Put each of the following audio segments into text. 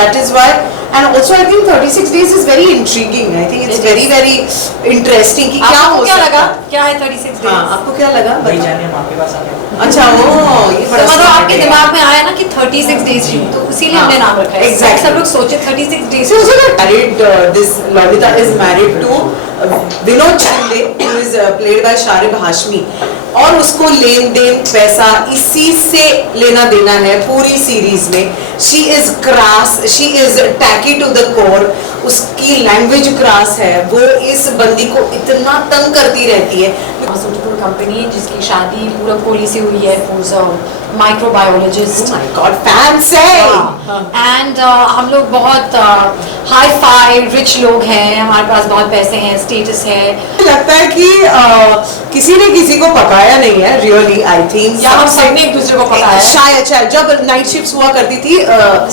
that is why. And also I think 36 days is very intriguing. I think it's very very interesting कि क्या हो सकता है. क्या है 36 days? हाँ, आपको क्या लगा? वही जाने हम आपके पास आ गए. अच्छा, वो ये बड़ा मतलब smart आपके है. दिमाग में आया ना कि 36 days तो इसीलिए हमने नाम रखा है. Exactly. सब लोग सोचे 36 days. So married, this Lolita is married to Vinod Chande, who is played by Sharib Hashmi, और उसको लेन देन पैसा इसी से लेना देना है पूरी सीरीज में. She is crass, she is tacky to the core. उसकी लैंग्वेज क्रास है. वो इस बंदी को इतना तंग करती रहती है. फार्मास्यूटिकल कंपनी जिसकी शादी पूरब कोहली से हुई है, who's a microbiologist. Oh my God, fans है. एंड हम लोग बहुत हाई फाई रिच लोग हैं, हमारे पास बहुत पैसे हैं, स्टेटस है. लगता है कि किसी ने किसी को पकाया नहीं है रियली. आई थिंक या हम सबने एक दूसरे को पकाया. शायद जब नाइट शिफ्ट हुआ करती थी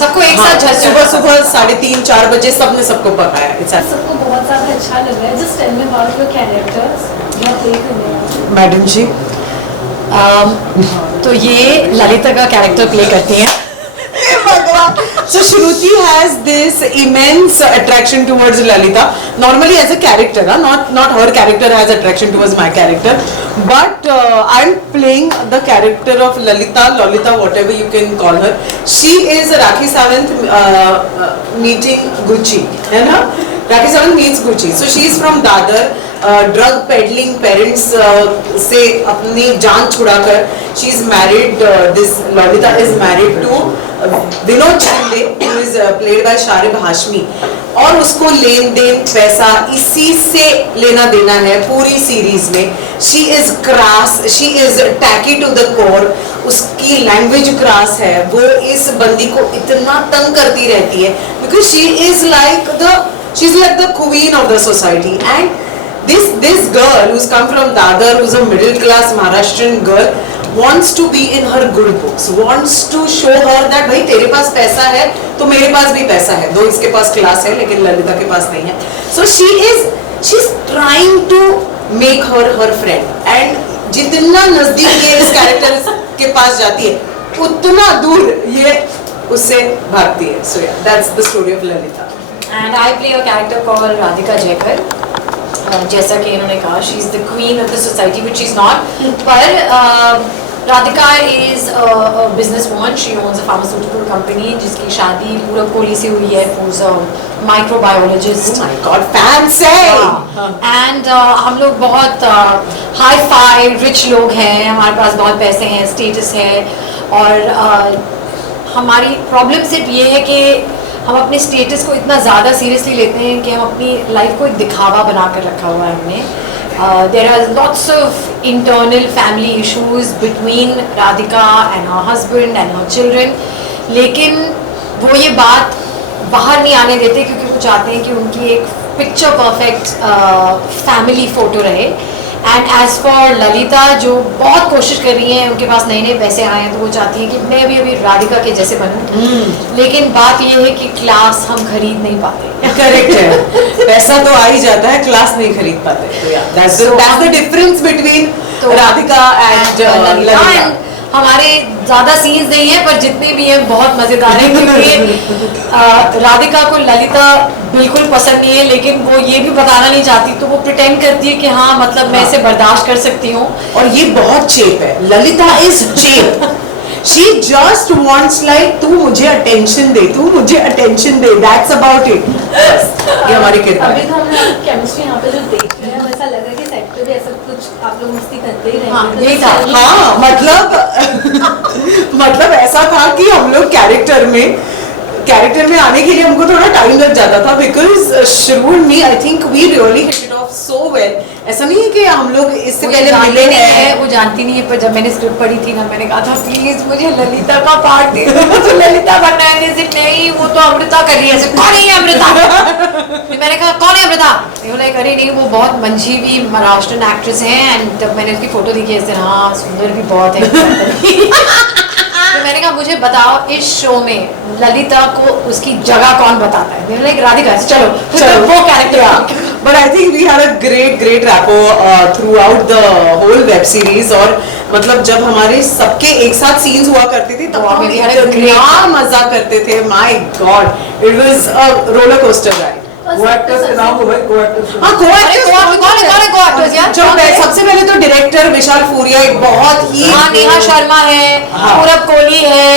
सबको एक साथ सुबह सुबह 3:30-4 बजे सबने सबको पकाया. सबको बहुत ज़्यादा अच्छा लग रहा है. Just tell me about your characters. क्या प्ले करने हैं मैडम जी? तो ये ललिता का कैरेक्टर प्ले करती हैं. So Shruti has this immense attraction towards Lalita. Normally as a character, not her character has attraction towards my character. But I'm playing the character of Lolita, whatever you can call her. She is Rakhi Sawant meeting Gucci, है ना? Rakhi Sawant meets Gucci. So she is from Dadar. Drug peddling parents से अपनी जान छुड़ाकर she is married. This Lalita is married to Vinod Chande, who is played by Sharib Hashmi, और उसको लेन then पैसा इसी से लेना देना है पूरी सीरीज में. She is crass, she is tacky to the core. उसकी लैंग्वेज क्रास है. वो इस बंदी को इतना तंग करती रहती है because she is like the queen of the society. And this girl who's come from Dadar, who's a middle class Maharashtrian girl, wants to be in her good books, wants to show her that भाई तेरे पास पैसा है तो मेरे पास भी पैसा है. दो इसके पास क्लास है लेकिन ललिता के पास नहीं है. So she's trying to make her friend. And जितना नजदीक ये इस कैरेक्टर के पास जाती है उतना दूर ये उससे भागती है. So yeah, that's the story of Lalita. And I play a character called Radhika Jaikar. जैसा कि इन्होंने कहा, she is the queen of the society which is not. पर Radhika is a business woman. She owns a pharmaceutical company जिसकी शादी पूरब कोहली से हुई है, who's a microbiologist. Oh my God, fans है. एंड हम लोग बहुत हाई फाई रिच लोग हैं, हमारे पास बहुत पैसे हैं, स्टेटस है. और हमारी प्रॉब्लम सिर्फ ये है कि हम अपने स्टेटस को इतना ज़्यादा सीरियसली लेते हैं कि हम अपनी लाइफ को एक दिखावा बना कर रखा हुआ है हमने. There are lots of internal family issues between Radhika and her husband and her children. लेकिन वो ये बात बाहर नहीं आने देते क्योंकि वो चाहते हैं कि उनकी एक पिक्चर परफेक्ट फैमिली फ़ोटो रहे. एंड एज फॉर ललिता, जो बहुत कोशिश कर रही हैं, उनके पास नए नए पैसे आए हैं तो वो चाहती हैं कि मैं अभी राधिका के जैसे बनूं. लेकिन बात ये है कि क्लास हम खरीद नहीं पाते. करेक्ट है. पैसा तो आ ही जाता है, क्लास नहीं खरीद पाते. That's the difference between Radhika and Lalita. हमारे ज़्यादा सीन्स नहीं है पर जितने भी हैं बहुत मज़ेदार हैं क्योंकि राधिका को ललिता बिल्कुल पसंद नहीं है लेकिन वो ये भी बताना नहीं चाहती तो वो प्रिटेंड करती है कि हाँ मतलब मैं इसे बर्दाश्त कर सकती हूँ. और ये बहुत चेप है. Lalita is cheap. She just wants like तू मुझे अटेंशन दे, तू मुझे attention they. That's about it. ये हमारी किरदार. अभी तो हम लोग केमिस्ट्री यहाँ पे जो देख रहे हैं वैसा लग रहा है कि सेट पे भी ऐसा कुछ आप लोग मस्ती करते ही हाँ, रहेंगे. यही था. हाँ मतलब ऐसा था कि हम लोग कैरेक्टर में आने के लिए हमको थोड़ा टाइम लग जाता था बिकॉज शुरू में I think we really hit it off so well. ऐसा नहीं है कि हम लोग इससे पहले मिले हैं. वो जानती नहीं है पर जब मैंने स्क्रिप्ट पढ़ी थी ना मैंने कहा था प्लीज मुझे ललिता का पार्ट दे दो. तो ललिता बनना है जैसे नहीं वो तो अमृता कर रही है. ऐसे कौन है अमृता? फिर मैंने कहा कौन है अमृता? वो लाइक अरे नहीं वो बहुत मंझी महाराष्ट्रन एक्ट्रेस है. एंड जब मैंने उसकी फोटो देखी ऐसे हाँ सुंदर भी बहुत है. तो मैंने कहा मुझे बताओ इस शो में ललिता को उसकी जगह कौन बताता है. मैंने लाइक राधिका. चलो वो character But I think we had a great rapport throughout the whole web series. और मतलब जब हमारे सबके एक साथ scenes हुआ करते थे तब Wow, हम we had a great इतना मजा करते थे. My God, it was a roller coaster ride. वो एक्टर्स के नाम हो भाई, को एक्टर्स हाँ, co-actors co-actors यार? जो सबसे पहले तो डायरेक्टर विशाल फूरिया एक बहुत ही हाँ, नेहा शर्मा है, हाँ। पूरब कोहली है,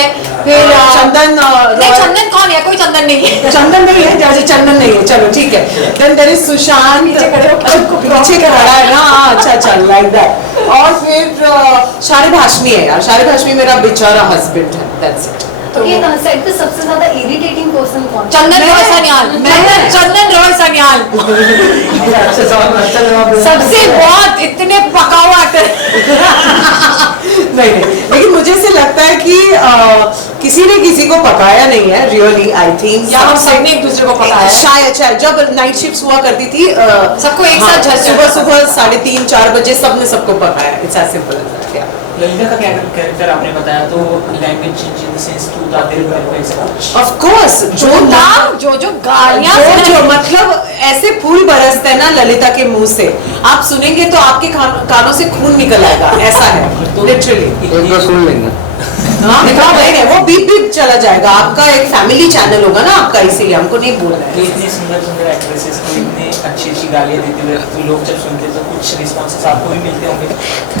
फिर चंदन नहीं, रॉय- चंदन कौन है? कोई चंदन नहीं है। चंदन नहीं है, जैसे चंदन नहीं है, चलो ठीक है. Then there is सुशांत पीछे खड़े होकर उनको पीछे खड़ा है ना, हाँ, अच्छा लाइक दैट. और फिर शारिद हाशमी है यार. शारिद हाशमी मेरा बेचारा हस्बैंड है. That's it. तो ये सेट पे सबसे ज्यादा इरिटेटिंग पर्सन कौन? चंदन रॉय सन्याल, चंदन रॉय सन्याल अच्छा जवाब सबसे बहुत इतने पकाऊ एक्टर। नहीं लेकिन मुझे से लगता है कि किसी ने किसी को पकाया नहीं है रियली. आई थिंक या हम सबने एक दूसरे को पकाया है। शायद जब नाइट शिफ्ट हुआ करती थी सबको एक साथ झटका सुबह सुबह 3:30-4 बजे सबने सबको पकाया. It's as simple as that. Lalita का कैरेक्टर आपने बताया तो language change in the sense to the of course जो गालियां जो मतलब ऐसे फूल बरसते हैं ना ललिता के मुंह से, आप सुनेंगे तो आपके कानों से खून निकल आएगा. ऐसा है लिटरली. सुन लेंगे. हाँ, दिखा रहे हैं, वो बीप बीप चला जाएगा. आपका एक फैमिली चैनल होगा ना आपका, इसीलिए हमको नहीं बोल रहे तो हैं. इतनी सुंदर एक्ट्रेसेस को इतने अच्छी गालियां देते हुए तो लोग जब सुनते तो कुछ रिस्पॉन्सेस आपको भी मिलते होंगे.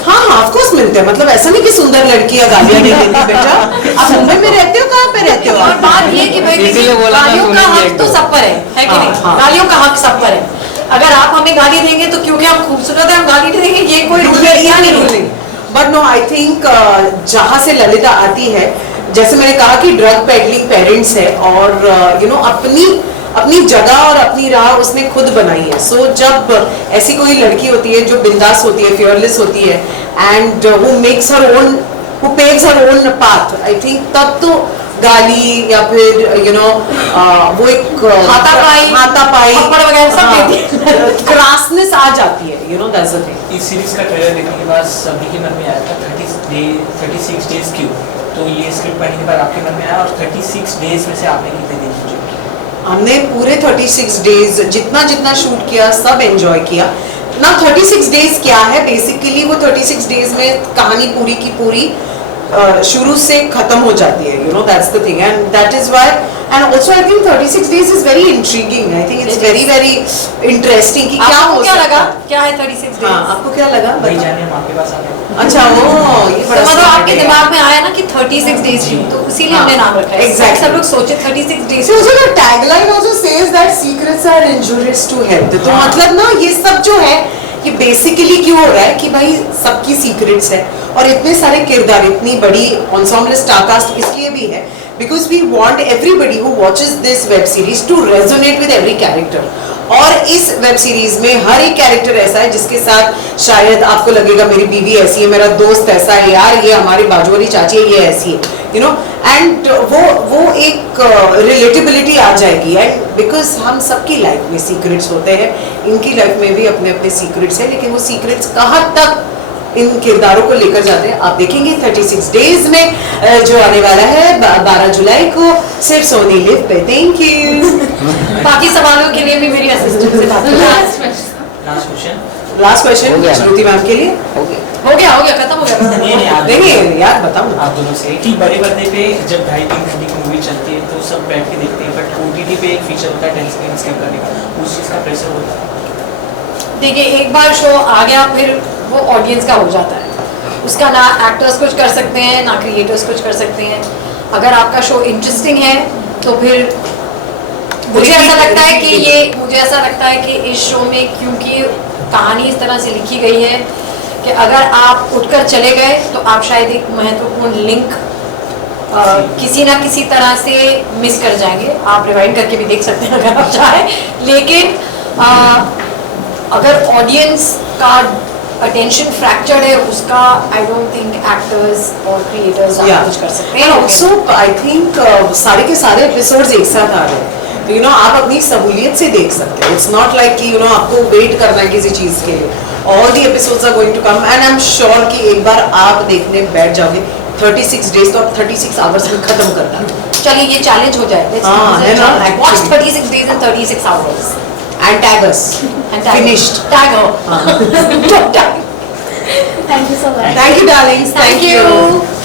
हाँ ऑफ कोर्स मिलते हैं. मतलब ऐसा नहीं कि सुंदर लड़कियां गालियां नहीं देती. बेटा आप मुंबई में रहते हो, कहाँ पे रहते हो और आप? बात ये कि भाई इसीलिए बोला ना, गालियों का सुनेंगे हक एक तो दो। सब पर है कि हाँ, नहीं? हाँ। गालियों का हक सब पर है. अगर आप हमें गाली देंगे तो क्योंकि हम खूबसूरत है हम गाली नहीं देंगे, ये कोई रूल नहीं. बट नो आई थिंक जहाँ से ललिता आती है, जैसे मैंने कहा कि ड्रग पेडलिंग पेरेंट्स है और यू नो अपनी जगह और अपनी राह उसने खुद बनाई है. सो जब ऐसी कोई लड़की होती है जो बिंदास होती है, फियरलेस होती है and who makes her own, who paves her own path, I think तब तो गाली या फिर यू नो वो एक हाथापाई थप्पड़ वगैरह सब देती है. क्रासनेस आ जाती है. You know that's the thing. इस सीरीज का ट्रेलर देखने के बाद सभी के मन में आया था 36 डेज क्यों. तो ये स्क्रिप्ट पढ़ने के बाद आपके मन में आया और 36 डेज में से आपने कितने दिन एंजॉय किए? हमने पूरे 36 डेज जितना शूट किया सब एंजॉय किया ना. 36 डेज क्या है बेसिकली, वो 36 डेज में कहानी पूरी की पूरी शुरू से खत्म हो जाती है. You know that's the thing and that is why and also I think 36 days is very intriguing. I think it's very interesting कि क्या आपको हो क्या सकता लगा? है. क्या है 36 हाँ डेज? आपको क्या लगा? वही बताओ. जाने हम आपके पास आ गए. अच्छा वो ये तो बड़ा मतलब smart आपके है. दिमाग में आया ना कि 36 डेज जी. तो इसीलिए हाँ, हमने नाम रखा है. exactly. सब लोग सोचे 36 days. See, also the tagline also says that secrets are injurious to health. तो हाँ. मतलब ना ये सब जो है ये बेसिकली क्यों हो रहा है कि भाई सबकी सीक्रेट्स है और इतने सारे किरदार, इतनी बड़ी ensemble स्टार कास्ट इसलिए भी है because we want everybody who watches this web series to resonate with every character. और इस वेब सीरीज में हर एक कैरेक्टर ऐसा है जिसके साथ शायद आपको लगेगा मेरी बीवी ऐसी है, मेरा दोस्त ऐसा है, यार ये हमारी बाजू वाली चाची है, ये ऐसी है, यू नो. एंड वो एक रिलेटेबिलिटी आ जाएगी. एंड बिकॉज हम सबकी लाइफ में सीक्रेट्स होते हैं, इनकी लाइफ में भी अपने अपने सीक्रेट्स हैं, लेकिन वो सीक्रेट्स कहाँ तक इन किरदारों को लेकर जाते हैं आप देखेंगे 36 डेज में जो आने वाला है 12 जुलाई को सिर्फ सोनी लिव पे. Thank you. बाकी सवालों के लिए भी मेरी असिस्टेंट से बात करें. Last question. लास्ट क्वेश्चन हो गया ना? श्रुति मैम के लिए. हो गया खत्म हो गया. नहीं आप नहीं यार बताओ ना. आप दोनों से कि बड़े पर्दे पे जब 2.5-3 घंटे की मूवी चलती है तो सब बैठ के देखते हैं, बट OTT पे एक फीचर होता है 10 सेकंड्स के अंदर का, उस चीज़ का प्रेशर होता है. देखिए एक बार शो आ गया फिर वो ऑडियंस का हो जाता है. उसका ना एक्टर्स कुछ कर सकते हैं ना क्रिएटर्स कुछ कर सकते हैं. अगर आपका शो इंटरेस्टिंग है तो फिर मुझे ऐसा लगता है कि इस शो में क्योंकि कहानी इस तरह से लिखी गई है कि अगर आप उठकर चले गए तो आप शायद एक महत्वपूर्ण लिंक किसी ना किसी तरह से मिस कर जाएंगे. आप रिवाइंड करके भी देख सकते हैं अगर आप चाहें. लेकिन अगर ऑडियंस का अटेंशन फ्रैक्चर्ड है उसका आई डोंट थिंक एक्टर्स और क्रिएटर्स कुछ कर सकते हैं. ऑल्सो आई थिंक सारे के सारे एपिसोड्स एक साथ आ रहे हैं तो यू नो आप अपनी सहूलियत से देख सकते हो. इट्स नॉट लाइक कि यू नो आपको वेट करना है किसी चीज़ के लिए. All the episodes are going to come and I am sure कि एक बार आप देखने बैठ जाओगे 36 डेज तो आप 36 आवर्स में खत्म करना. चलिए ये चैलेंज हो जाए. हाँ, है ना, watch 36 days in 36 hours. and tag us. And tag- Finished. Tag her. Don't tag. Thank you so much. Thank you, darlings. Thank you.